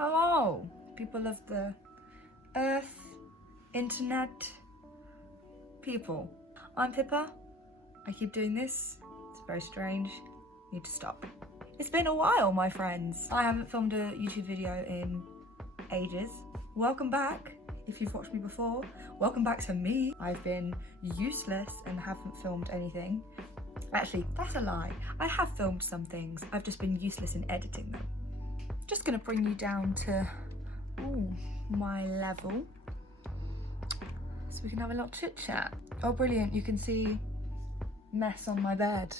Hello, people of the earth, internet, people. I'm Pippa. I keep doing this. It's very strange. Need to stop. It's been a while, my friends. I haven't filmed a YouTube video in ages. Welcome back. If you've watched me before, welcome back to me. I've been useless and haven't filmed anything. Actually, that's a lie. I have filmed some things. I've just been useless in editing them. Just gonna bring you down to my level so we can have a little chit chat. Oh brilliant, you can see mess on my bed.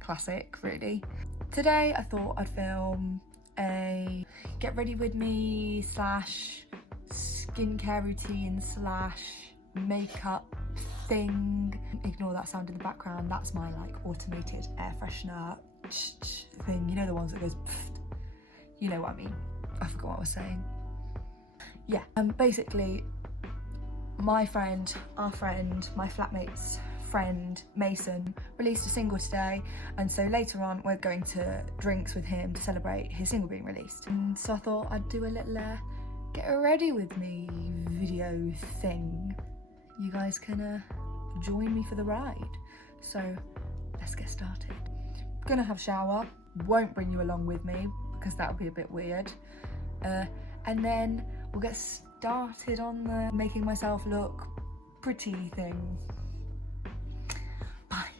Classic, really. Today I thought I'd film a get ready with me / skincare routine / makeup thing. Ignore that sound in the background, that's my like automated air freshener thing, you know, the ones that goes pfft. You know what I mean. I forgot what I was saying. Yeah, basically my friend, our friend, my flatmate's friend Mason released a single today, and so later on we're going to drinks with him to celebrate his single being released. And so I thought I'd do a little get ready with me video thing. You guys can join me for the ride. So let's get started. Gonna have a shower, won't bring you along with me because that would be a bit weird. And then we'll get started on the making myself look pretty thing. Bye.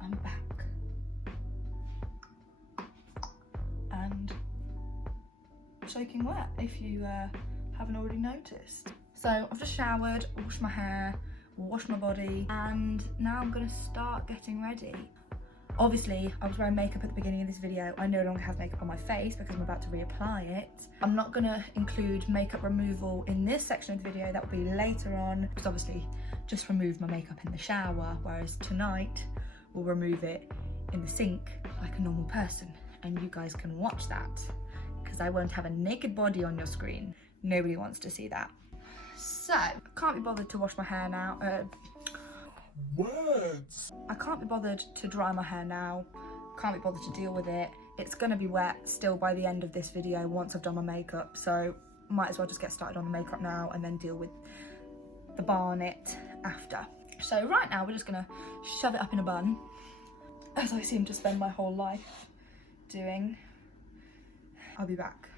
I'm back. And soaking wet, if you haven't already noticed. So I've just showered, washed my hair, washed my body, and now I'm gonna start getting ready. Obviously, I was wearing makeup at the beginning of this video. I no longer have makeup on my face because I'm about to reapply it. I'm not gonna include makeup removal in this section of the video, that will be later on, because obviously just removed my makeup in the shower, whereas tonight we'll remove it in the sink like a normal person, and you guys can watch that because I won't have a naked body on your screen. Nobody wants to see that. So, I can't be bothered to wash my hair now. Words! I can't be bothered to dry my hair now. Can't be bothered to deal with it. It's gonna be wet still by the end of this video once I've done my makeup, so might as well just get started on the makeup now and then deal with the barnet after. So right now we're just gonna shove it up in a bun, as I seem to spend my whole life doing. I'll be back.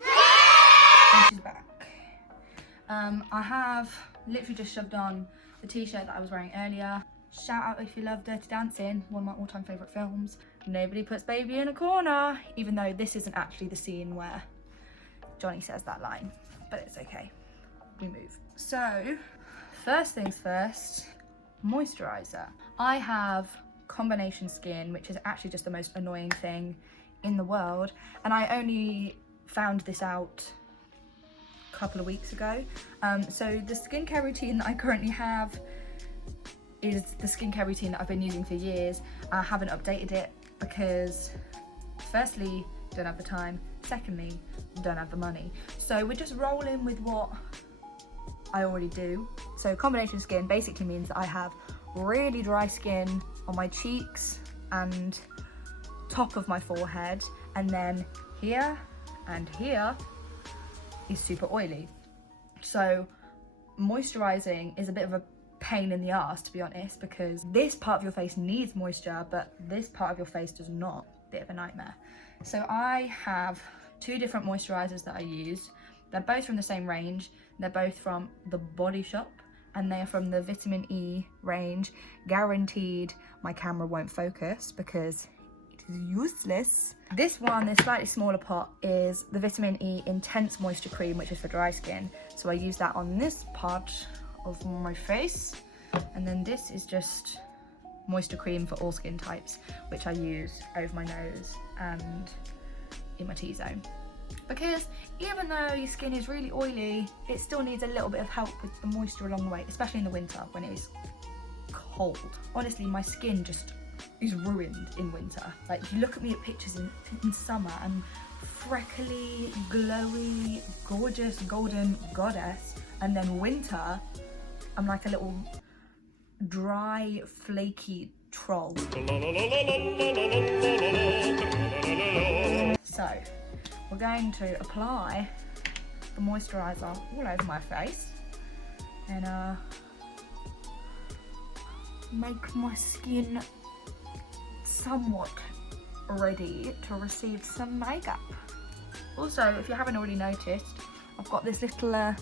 And she's back. I have literally just shoved on the t-shirt that I was wearing earlier. Shout out if you love Dirty Dancing, one of my all-time favourite films. Nobody puts baby in a corner, even though this isn't actually the scene where Johnny says that line, but it's okay, we move. So, first things first, moisturiser. I have combination skin, which is actually just the most annoying thing in the world, and I only found this out couple of weeks ago. So the skincare routine that I currently have is the skincare routine that I've been using for years. I haven't updated it because firstly, don't have the time, secondly, don't have the money. So we're just rolling with what I already do. So combination skin basically means that I have really dry skin on my cheeks and top of my forehead, and then here and here is super oily. So moisturizing is a bit of a pain in the arse, to be honest, because this part of your face needs moisture but this part of your face does not. Bit of a nightmare. So I have two different moisturizers that I use. They're both from the same range. They're both from the Body Shop and they are from the vitamin E range. Guaranteed my camera won't focus because useless. This one, this slightly smaller pot, is the vitamin E intense moisture cream, which is for dry skin, so I use that on this part of my face, and then this is just moisture cream for all skin types, which I use over my nose and in my T-zone, because even though your skin is really oily, it still needs a little bit of help with the moisture along the way, especially in the winter when it is cold. Honestly, my skin just is ruined in winter. Like, you look at me at pictures in summer, I'm freckly, glowy, gorgeous, golden goddess, and then winter, I'm like a little dry, flaky troll. So we're going to apply the moisturizer all over my face and make my skin somewhat ready to receive some makeup. Also, if you haven't already noticed, I've got this little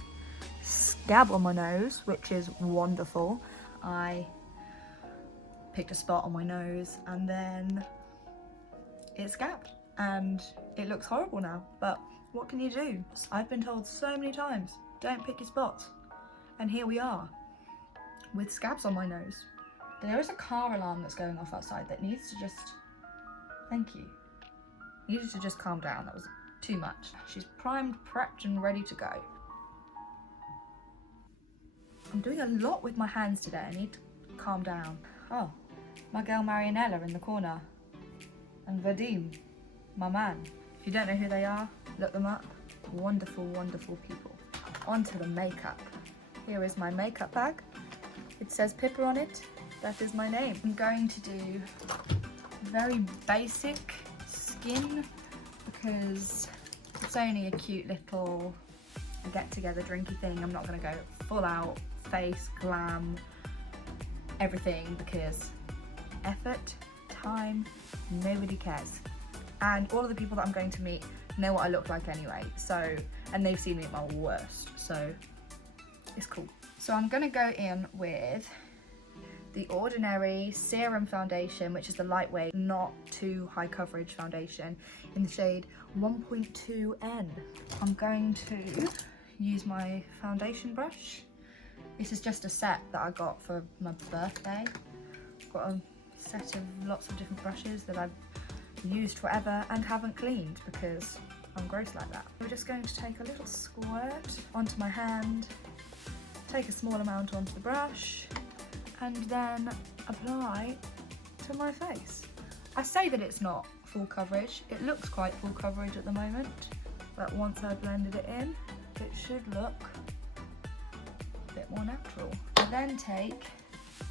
scab on my nose, which is wonderful. I picked a spot on my nose and then it scabbed and it looks horrible now, but what can you do? I've been told so many times, don't pick your spots, and here we are with scabs on my nose. There is a car alarm that's going off outside that needs to just, thank you, needed to just calm down. That was too much. She's primed, prepped and ready to go. I'm doing a lot with my hands today. I need to calm down. Oh, my girl Marianella in the corner. And Vadim, my man. If you don't know who they are, look them up. Wonderful, wonderful people. On to the makeup. Here is my makeup bag. It says Pippa on it. That is my name. I'm going to do very basic skin because it's only a cute little get-together drinky thing. I'm not going to go full out face glam everything because effort, time, nobody cares, and all of the people that I'm going to meet know what I look like anyway, so, and they've seen me at my worst, so it's cool. So I'm going to go in with the Ordinary Serum Foundation, which is the lightweight, not too high coverage foundation in the shade 1.2N. I'm going to use my foundation brush. This is just a set that I got for my birthday. I've got a set of lots of different brushes that I've used forever and haven't cleaned because I'm gross like that. We're just going to take a little squirt onto my hand, take a small amount onto the brush, and then apply to my face. I say that it's not full coverage. It looks quite full coverage at the moment, but once I blended it in, it should look a bit more natural. I then take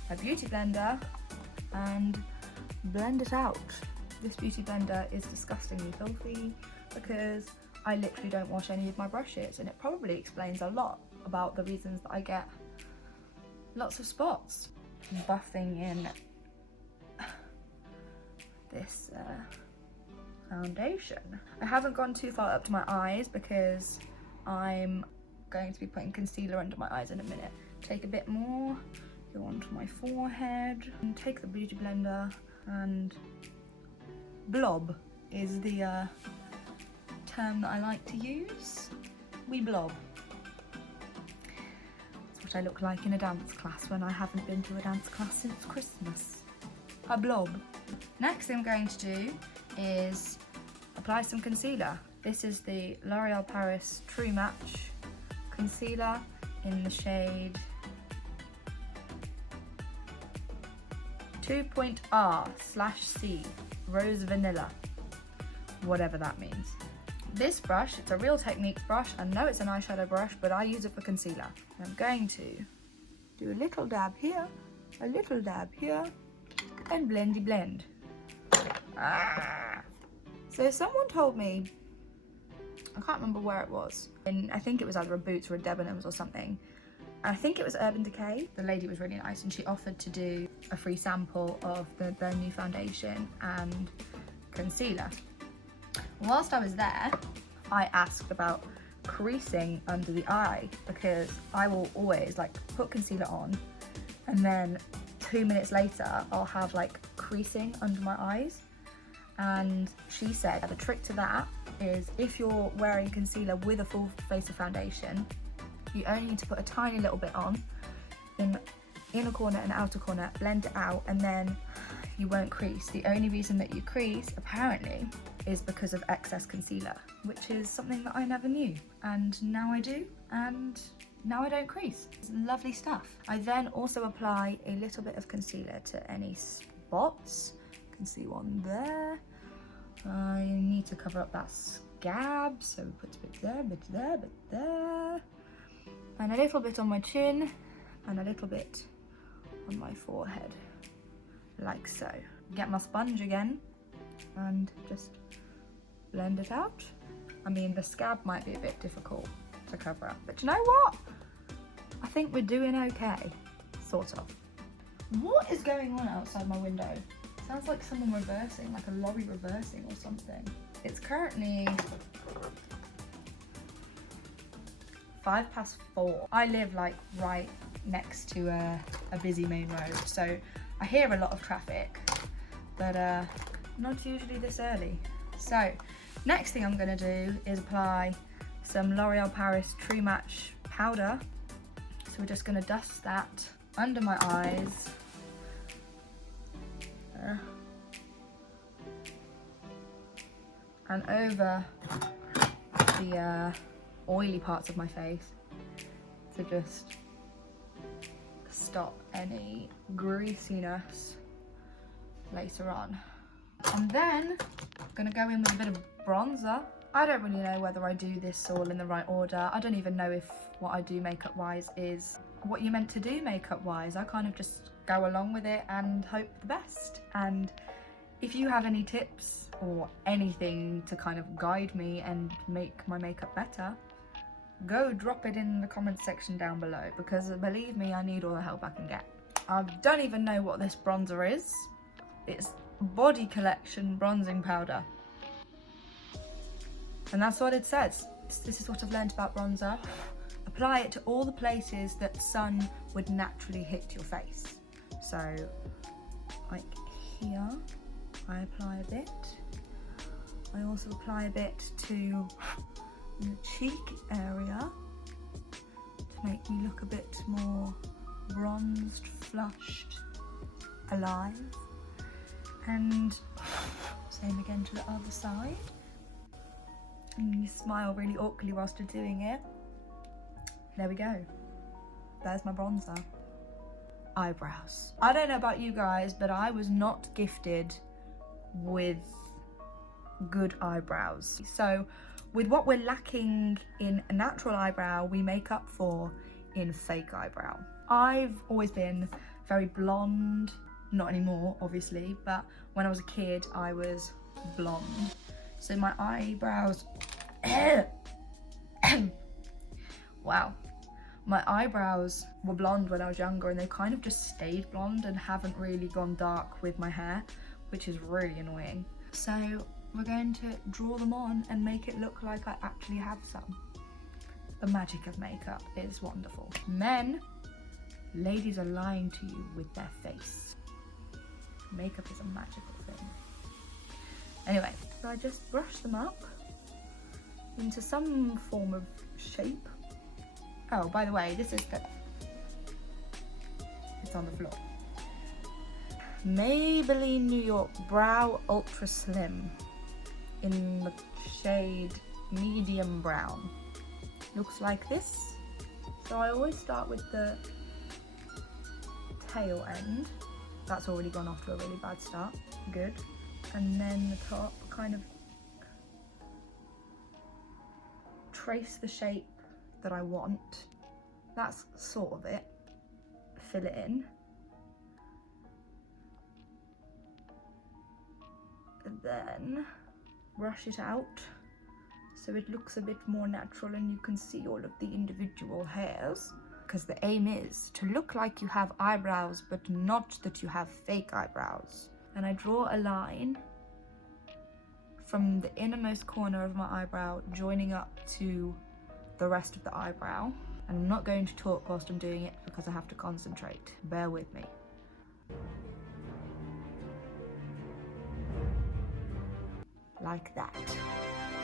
a beauty blender and blend it out. This beauty blender is disgustingly filthy because I literally don't wash any of my brushes, and it probably explains a lot about the reasons that I get lots of spots. Buffing in this foundation. I haven't gone too far up to my eyes because I'm going to be putting concealer under my eyes in a minute. Take a bit more, go onto my forehead, and take the beauty blender and blob is the term that I like to use. We blob. That's what I look like in a dance class when I haven't been to a dance class since Christmas. A blob. Next thing I'm going to do is apply some concealer. This is the L'Oreal Paris True Match concealer in the shade 2.R/C Rose Vanilla, whatever that means. This brush, it's a Real Techniques brush. I know it's an eyeshadow brush, but I use it for concealer. I'm going to do a little dab here, a little dab here, and blendy blend. So someone told me, I can't remember where it was, and I think it was either a Boots or a Debenhams or something. I think it was Urban Decay. The lady was really nice and she offered to do a free sample of their new foundation and concealer. Whilst I was there, I asked about creasing under the eye because I will always like put concealer on and then 2 minutes later I'll have like creasing under my eyes. And she said the trick to that is if you're wearing concealer with a full face of foundation, you only need to put a tiny little bit on in inner corner and outer corner, blend it out, and then you won't crease. The only reason that you crease, apparently, is because of excess concealer, which is something that I never knew. And now I do, and now I don't crease. It's lovely stuff. I then also apply a little bit of concealer to any spots. You can see one there. I need to cover up that scab, so we put a bit there, bit there, bit there. And a little bit on my chin, and a little bit on my forehead, like so. Get my sponge again and just blend it out. I mean, the scab might be a bit difficult to cover up, but you know what? I think we're doing okay, sort of. What is going on outside my window? Sounds like someone reversing, like a lorry reversing or something. It's currently 4:05. I live like right next to a busy main road, so I hear a lot of traffic, but not usually this early. So next thing I'm gonna do is apply some L'Oreal Paris True Match powder. So we're just gonna dust that under my eyes. And over the oily parts of my face to just stop any greasiness later on. And then I'm gonna go in with a bit of bronzer. I don't really know whether I do this all in the right order. I don't even know if what I do makeup wise is what you're meant to do makeup wise. I kind of just go along with it and hope the best. And if you have any tips or anything to kind of guide me and make my makeup better, go drop it in the comment section down below, because believe me, I need all the help I can get. I don't even know what this bronzer is. It's Body Collection bronzing powder, and that's what it says. This is what I've learned about bronzer. Apply it to all the places that sun would naturally hit your face. So like here, I apply a bit. I also apply a bit to the cheek area to make me look a bit more bronzed, flushed, alive. And same again to the other side. And you smile really awkwardly whilst you're doing it. There we go. There's my bronzer. Eyebrows. I don't know about you guys, but I was not gifted with good eyebrows. So with what we're lacking in a natural eyebrow, we make up for in fake eyebrow. I've always been very blonde. Not anymore, obviously, but when I was a kid, I was blonde. So my eyebrows, wow. My eyebrows were blonde when I was younger, and they kind of just stayed blonde and haven't really gone dark with my hair, which is really annoying. So we're going to draw them on and make it look like I actually have some. The magic of makeup is wonderful. Men, ladies are lying to you with their face. Makeup is a magical thing. Anyway, so I just brush them up into some form of shape. Oh, by the way, this is it's on the floor. Maybelline New York Brow Ultra Slim in the shade medium brown. Looks like this. So I always start with the tail end. That's already gone off to a really bad start. Good. And then the top, kind of trace the shape that I want. That's sort of it. Fill it in. And then brush it out so it looks a bit more natural and you can see all of the individual hairs. Because the aim is to look like you have eyebrows, but not that you have fake eyebrows. And I draw a line from the innermost corner of my eyebrow, joining up to the rest of the eyebrow. And I'm not going to talk whilst I'm doing it because I have to concentrate. Bear with me. Like that.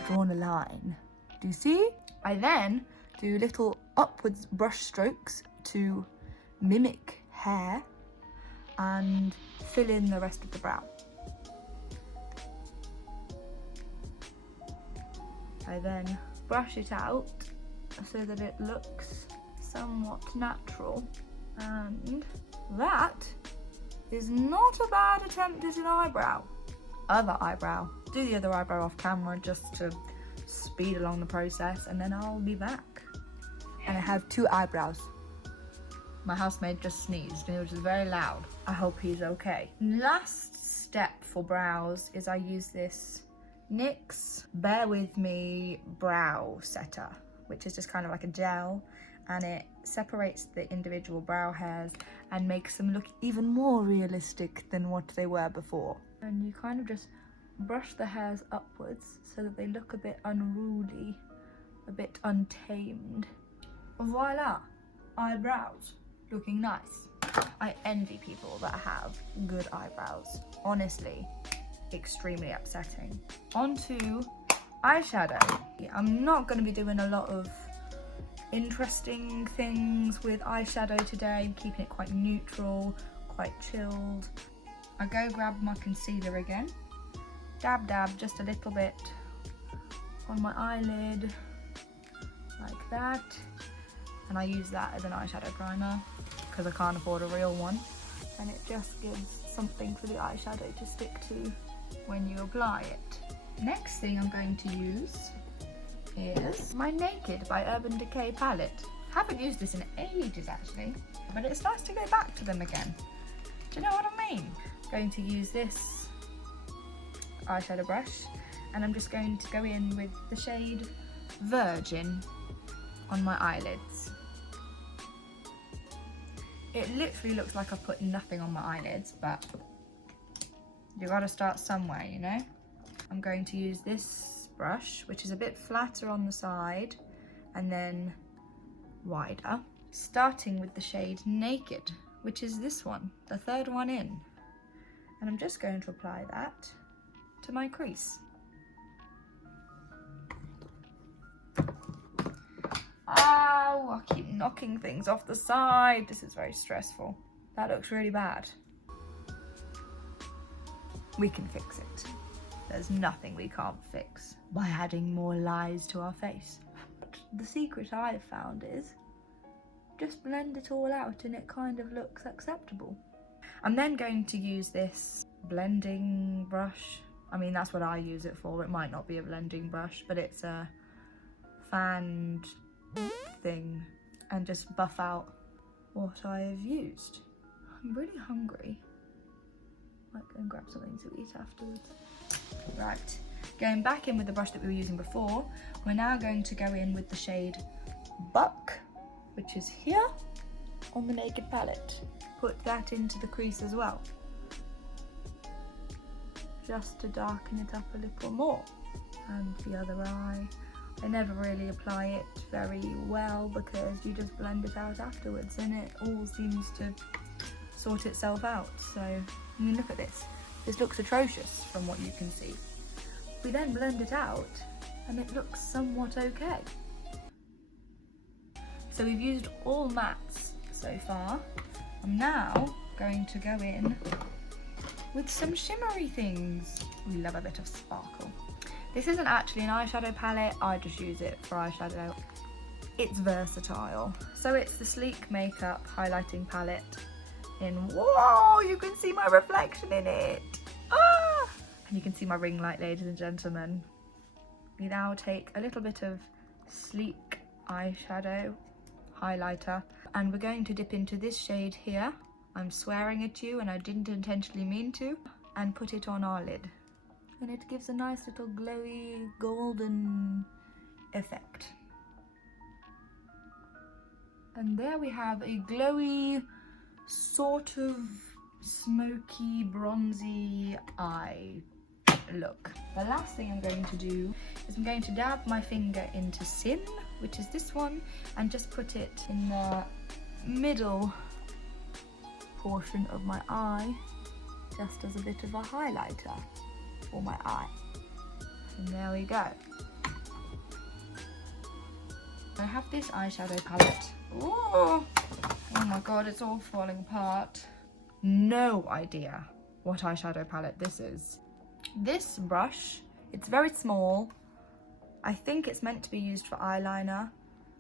Drawn a line. Do you see? I then do little upwards brush strokes to mimic hair and fill in the rest of the brow. I then brush it out so that it looks somewhat natural, and that is not a bad attempt at an eyebrow. Other eyebrow. Do the other eyebrow off camera just to speed along the process, and then I'll be back. And I have two eyebrows. My housemaid just sneezed, which is very loud. I hope he's okay. Last step for brows is I use this NYX Bear With Me Brow Setter, which is just kind of like a gel, and it separates the individual brow hairs and makes them look even more realistic than what they were before. And you kind of just brush the hairs upwards so that they look a bit unruly, a bit untamed. Voila, eyebrows looking nice. I envy people that have good eyebrows. Honestly, extremely upsetting. On to eyeshadow. I'm not going to be doing a lot of interesting things with eyeshadow today. I'm keeping it quite neutral, quite chilled. I go grab my concealer again. Dab dab just a little bit on my eyelid, like that. And I use that as an eyeshadow primer because I can't afford a real one. And it just gives something for the eyeshadow to stick to when you apply it. Next thing I'm going to use is my Naked by Urban Decay palette. Haven't used this in ages actually, but it's nice to go back to them again. Do you know what I mean? I'm going to use this eyeshadow brush and I'm just going to go in with the shade Virgin on my eyelids. It literally looks like I've put nothing on my eyelids, but you gotta start somewhere, you know? I'm going to use this brush, which is a bit flatter on the side and then wider, starting with the shade Naked, which is this one, the third one in. And I'm just going to apply that to my crease. Ow, I keep knocking things off the side. This is very stressful. That looks really bad. We can fix it. There's nothing we can't fix by adding more lies to our face. But the secret I've found is just blend it all out and it kind of looks acceptable. I'm then going to use this blending brush. I mean, that's what I use it for. It might not be a blending brush, but it's a fanned thing, and just buff out what I have used. I'm really hungry. Might go and grab something to eat afterwards. Right, going back in with the brush that we were using before, we're now going to go in with the shade Buck, which is here on the Naked palette. Put that into the crease as well, just to darken it up a little more. And the other eye. I never really apply it very well because you just blend it out afterwards and it all seems to sort itself out. So, I mean, look at this. This looks atrocious from what you can see. We then blend it out and it looks somewhat okay. So we've used all mattes so far. I'm now going to go in with some shimmery things. We love a bit of sparkle. This isn't actually an eyeshadow palette, I just use it for eyeshadow. It's versatile. So it's the Sleek Makeup Highlighting Palette in, whoa, you can see my reflection in it. Ah! And you can see my ring light, ladies and gentlemen. We now take a little bit of Sleek eyeshadow highlighter and we're going to dip into this shade here. I'm swearing at you and I didn't intentionally mean to, and put it on our lid. And it gives a nice little glowy golden effect. And there we have a glowy, sort of smoky, bronzy eye look. The last thing I'm going to do is I'm going to dab my finger into Sin, which is this one, and just put it in the middle portion of my eye, just as a bit of a highlighter for my eye. And there we go. I have this eyeshadow palette. Ooh. Oh my god, it's all falling apart. No idea what eyeshadow palette this is. This brush, it's very small. I think it's meant to be used for eyeliner.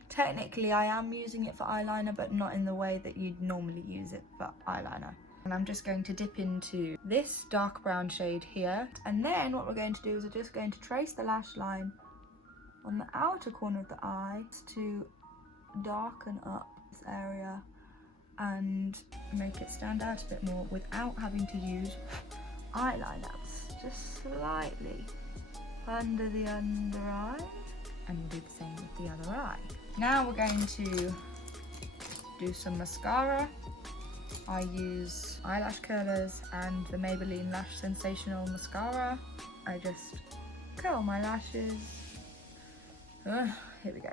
Technically I am using it for eyeliner, but not in the way that you'd normally use it for eyeliner. And I'm just going to dip into this dark brown shade here. And then what we're going to do is we're just going to trace the lash line on the outer corner of the eye to darken up this area and make it stand out a bit more without having to use eyeliners. Just slightly under the under eye, and we'll do the same with the other eye. Now we're going to do some mascara. I use eyelash curlers and the Maybelline Lash Sensational Mascara. I just curl my lashes. Here we go.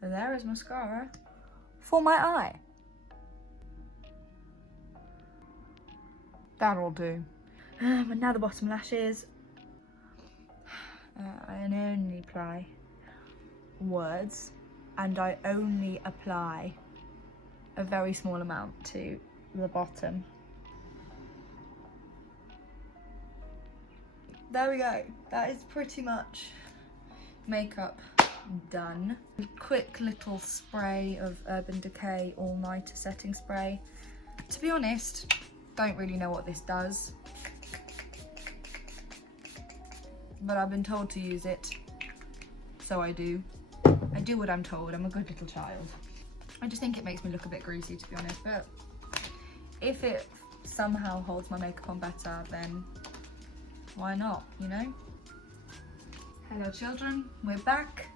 There is mascara for my eye. That'll do. And now the bottom lashes. I only apply words, and I only apply a very small amount to the bottom. There we go. That is pretty much makeup done. Quick little spray of Urban Decay All Nighter Setting Spray. To be honest, don't really know what this does, but I've been told to use it, so I do. I do what I'm told. I'm a good little child. I just think it makes me look a bit greasy, to be honest, but if it somehow holds my makeup on better, then why not, you know? Hello children, we're back,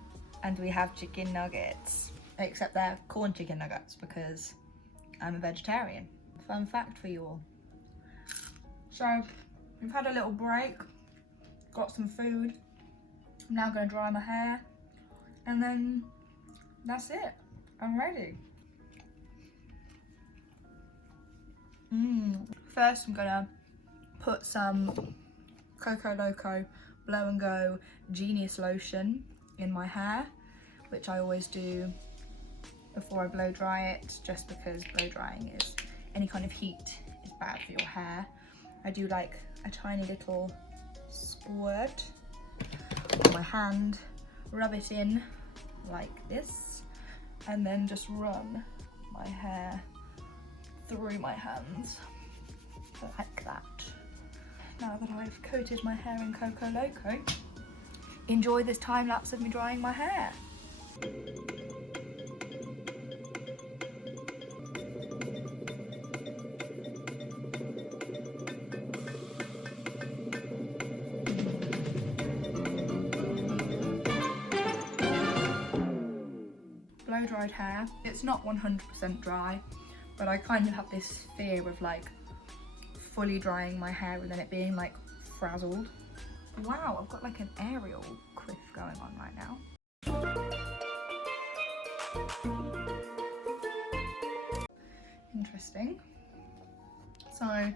and we have chicken nuggets, except they're corn chicken nuggets because I'm a vegetarian. Fun fact for you all. So we've had a little break, got some food. I'm now going to dry my hair, and then that's it. I'm ready. First I'm going to put some Coco Loco Blow and Go Genius Lotion in my hair, which I always do before I blow dry it, just because blow drying is, any kind of heat is bad for your hair. I do like a tiny little squirt on my hand, rub it in like this, and then just run my hair through my hands like that. Now that I've coated my hair in Coco Loco, enjoy this time lapse of me drying my hair. Blow dried hair, it's not 100% dry, but I kind of have this fear of like fully drying my hair and then it being like frazzled. Wow, I've got like an aerial quiff going on right now. Interesting. So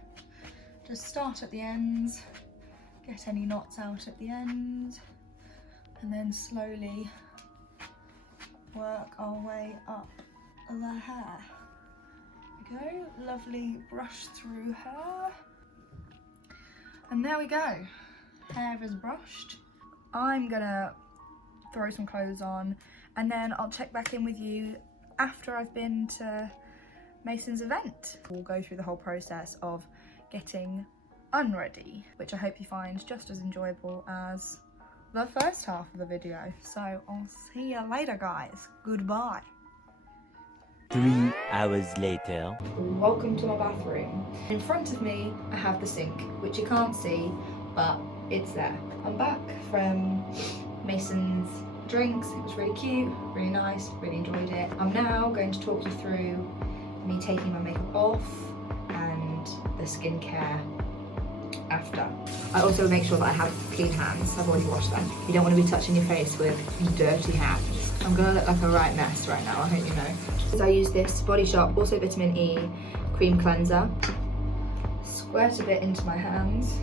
just start at the ends, get any knots out at the end, and then slowly work our way up the hair. There we go, lovely brush through hair. And there we go, hair is brushed. I'm gonna throw some clothes on, and then I'll check back in with you after I've been to Mason's event. We'll go through the whole process of getting unready, which I hope you find just as enjoyable as the first half of the video. So I'll see you later, guys. Goodbye. 3 hours later. Welcome to my bathroom. In front of me, I have the sink, which you can't see, but it's there. I'm back from Mason's drinks. It was really cute, really nice, really enjoyed it. I'm now going to talk you through me taking my makeup off and the skincare after. I also make sure that I have clean hands. I've already washed them. You don't want to be touching your face with dirty hands. I'm gonna look like a right mess right now, I hope you know. I use this Body Shop, also vitamin E cream cleanser. Squirt a bit into my hands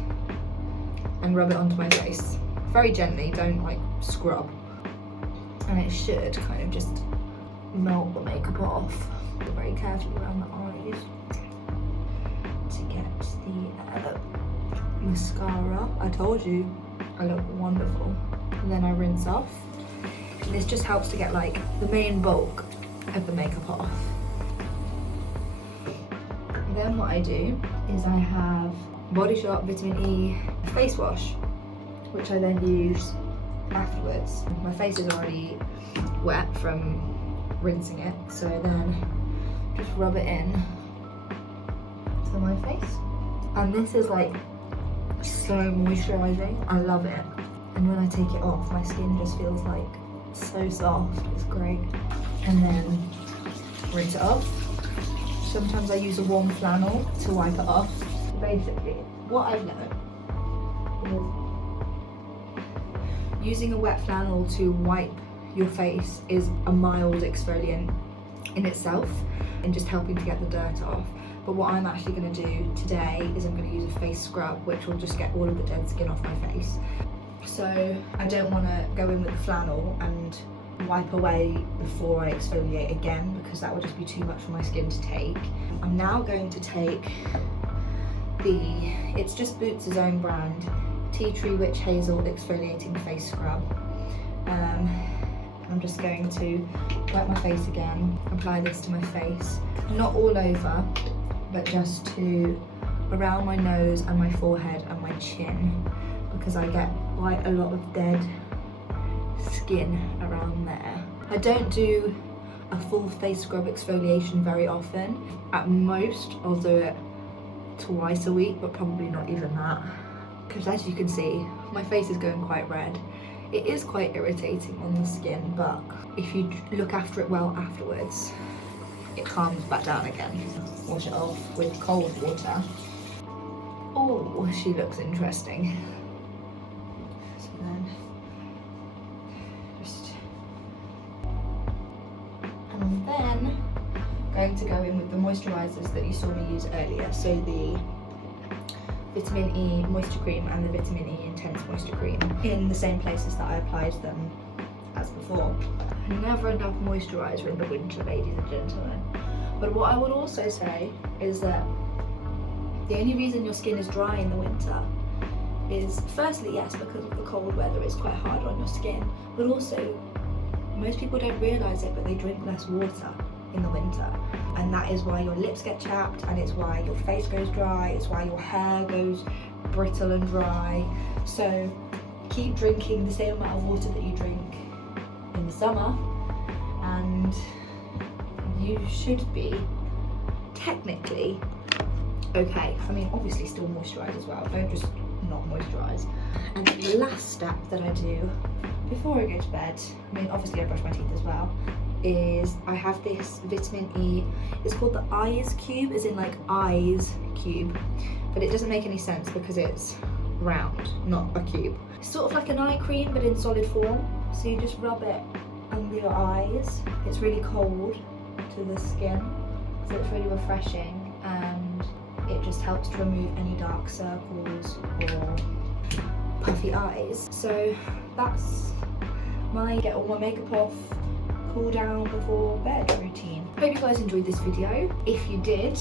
and rub it onto my face. Very gently, don't like scrub. And it should kind of just melt the makeup off. Very carefully around the eyes to get the mascara. I told you I look wonderful. And then I rinse off. And this just helps to get like the main bulk of the makeup off. And then what I do is I have Body Shop Vitamin E face wash. which I then use afterwards. My face is already wet from rinsing it, so I then just rub it in to my face. And this is like so moisturising. I love it. And when I take it off, my skin just feels like so soft. It's great. And then rinse it off. Sometimes I use a warm flannel to wipe it off. Basically, what I've learned is using a wet flannel to wipe your face is a mild exfoliant in itself and just helping to get the dirt off. But what I'm actually going to do today is I'm going to use a face scrub, which will just get all of the dead skin off my face. So I don't want to go in with the flannel and wipe away before I exfoliate again, because that would just be too much for my skin to take. I'm now going to take it's just Boots' own brand, Tea Tree Witch Hazel Exfoliating Face Scrub. I'm just going to wipe my face again, apply this to my face, not all over, but just to around my nose and my forehead and my chin, because I get quite a lot of dead skin around there. I don't do a full face scrub exfoliation very often. At most, I'll do it twice a week, but probably not even that. Because as you can see, my face is going quite red. It is quite irritating on the skin, but if you look after it well afterwards, it calms back down again. Wash it off with cold water. Oh, she looks interesting. So then, and then going to go in with the moisturisers that you saw me use earlier. So the Vitamin E Moisture Cream and the Vitamin E Intense Moisture Cream in the same places that I applied them as before. Never enough moisturiser in the winter, ladies and gentlemen. But what I would also say is that the only reason your skin is dry in the winter is, firstly, yes, because of the cold weather, it's quite hard on your skin, but also most people don't realise it, but they drink less water in the winter, and that is why your lips get chapped, and it's why your face goes dry, it's why your hair goes brittle and dry. So keep drinking the same amount of water that you drink in the summer, and you should be technically okay. I mean, obviously still moisturise as well, don't just not moisturise. And the last step that I do before I go to bed, I mean obviously I brush my teeth as well, is I have this vitamin E, it's called the eyes cube, as in like eyes cube, but it doesn't make any sense because it's round, not a cube. It's sort of like an eye cream but in solid form, so you just rub it under your eyes. It's really cold to the skin, so it's really refreshing, and it just helps to remove any dark circles or puffy eyes. So that's my get all my makeup off, cool down before bed routine. Hope you guys enjoyed this video. If you did,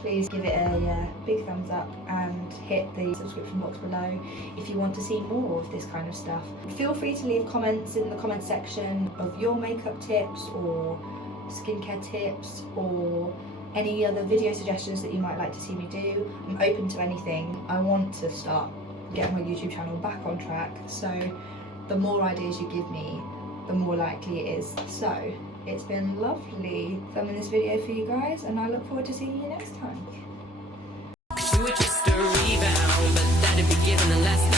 please give it a big thumbs up and hit the subscription box below if you want to see more of this kind of stuff. Feel free to leave comments in the comment section of your makeup tips or skincare tips or any other video suggestions that you might like to see me do. I'm open to anything. I want to start getting my YouTube channel back on track, so the more ideas you give me, the more likely it is. So it's been lovely filming this video for you guys, and I look forward to seeing you next time. You were just a rebound, but that'd be given the last